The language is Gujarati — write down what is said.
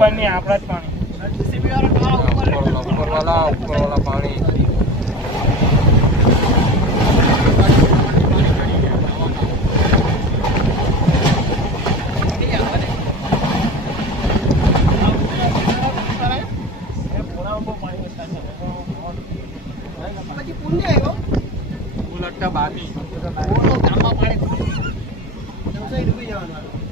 ઉપરની આપણા જ પાણી ઉપરવાળા પાણી ઉલટતા બાકી ગામમાં પાણી ડૂબી જવાનું